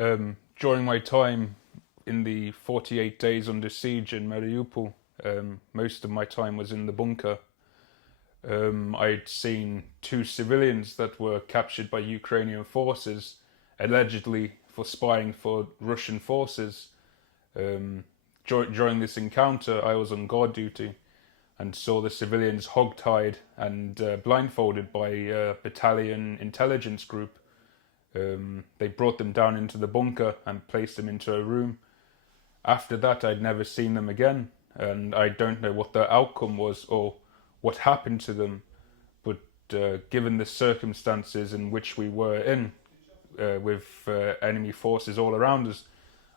During my time in the 48 days under siege in Mariupol, most of my time was in the bunker. I'd seen two civilians that were captured by Ukrainian forces, allegedly for spying for Russian forces. During this encounter, I was on guard duty and saw the civilians hogtied and blindfolded by a battalion intelligence group. They brought them down into the bunker and placed them into a room. After that, I'd never seen them again, and I don't know what the outcome was or what happened to them. But given the circumstances in which we were in, with enemy forces all around us,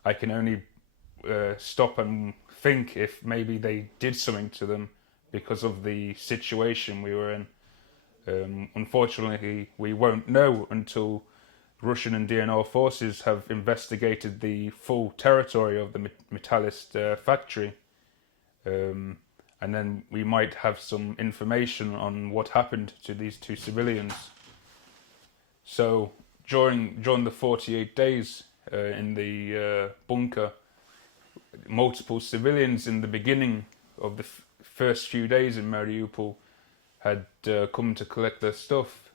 I can only stop and think if maybe they did something to them because of the situation we were in. Unfortunately, we won't know until Russian and DNR forces have investigated the full territory of the Metallist factory. And then we might have some information on what happened to these two civilians. So during the 48 days in the bunker, multiple civilians in the beginning of the first few days in Mariupol had come to collect their stuff.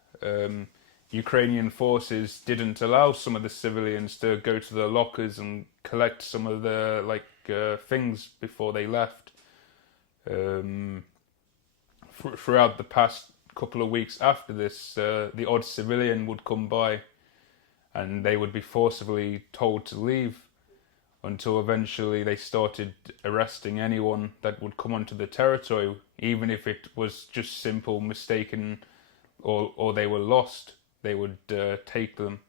Ukrainian forces didn't allow some of the civilians to go to their lockers and collect some of the things before they left. Throughout the past couple of weeks after this, the odd civilian would come by and they would be forcibly told to leave, until eventually they started arresting anyone that would come onto the territory, even if it was just simple mistaken or they were lost. They would take them.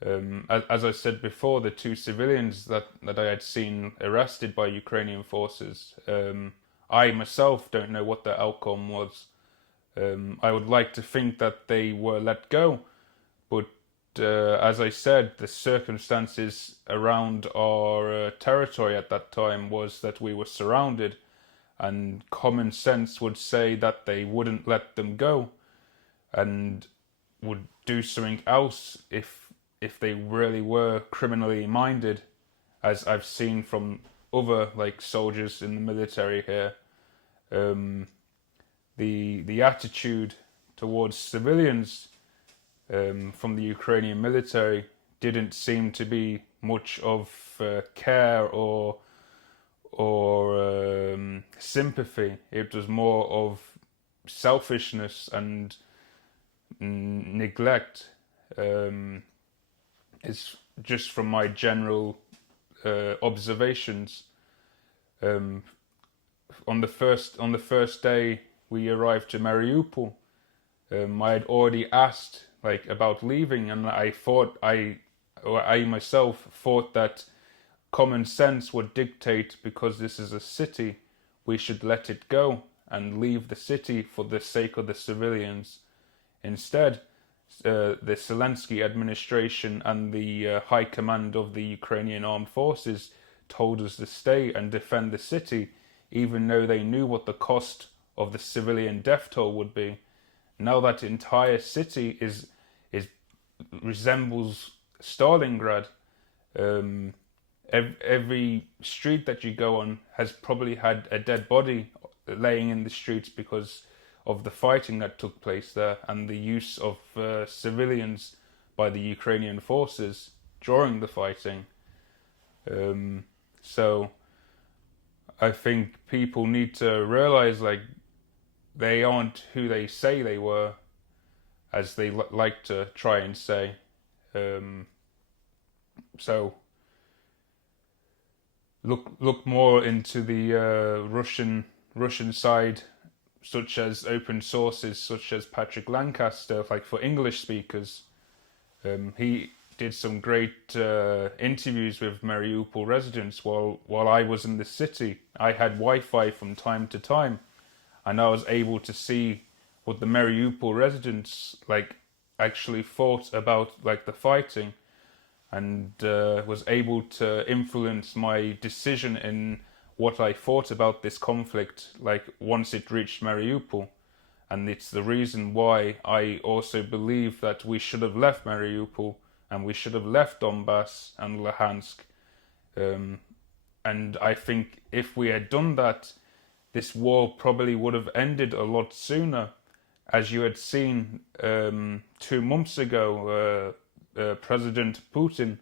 As I said before, the two civilians that I had seen arrested by Ukrainian forces, I myself don't know what the outcome was. I would like to think that they were let go, but as I said, the circumstances around our territory at that time was that we were surrounded, and common sense would say that they wouldn't let them go and would do something else if they really were criminally minded, as I've seen from other soldiers in the military here. The attitude towards civilians from the Ukrainian military didn't seem to be much of care or sympathy. It was more of selfishness and neglect. It's just from my general observations. On the first day we arrived to Mariupol, I had already asked about leaving, and I myself thought that common sense would dictate, because this is a city, we should let it go and leave the city for the sake of the civilians. Instead, the Zelensky administration and the high command of the Ukrainian armed forces told us to stay and defend the city, even though they knew what the cost of the civilian death toll would be. Now that entire city resembles Stalingrad. Every street that you go on has probably had a dead body laying in the streets because of the fighting that took place there and the use of civilians by the Ukrainian forces during the fighting. So I think people need to realize they aren't who they say they were, as they like to try and say. So look more into the Russian side, such as open sources such as Patrick Lancaster, for English speakers. He did some great interviews with Mariupol residents while I was in the city. I had Wi-Fi from time to time, and I was able to see what the Mariupol residents actually thought about the fighting, and was able to influence my decision in what I thought about this conflict once it reached Mariupol. And it's the reason why I also believe that we should have left Mariupol and we should have left Donbass and Luhansk. And I think if we had done that, this war probably would have ended a lot sooner. As you had seen 2 months ago, President Putin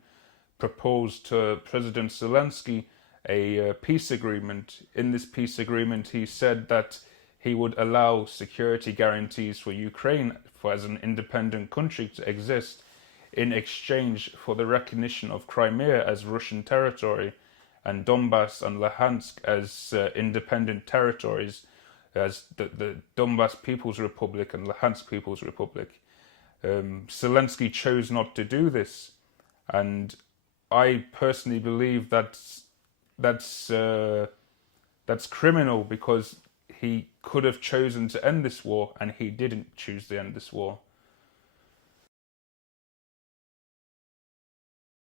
proposed to President Zelensky a peace agreement. In this peace agreement, he said that he would allow security guarantees for Ukraine as an independent country to exist in exchange for the recognition of Crimea as Russian territory and Donbass and Luhansk as independent territories, as the Donbass People's Republic and Luhansk People's Republic. Zelensky chose not to do this, and I personally believe that's criminal, because he could have chosen to end this war, and he didn't choose to end this war.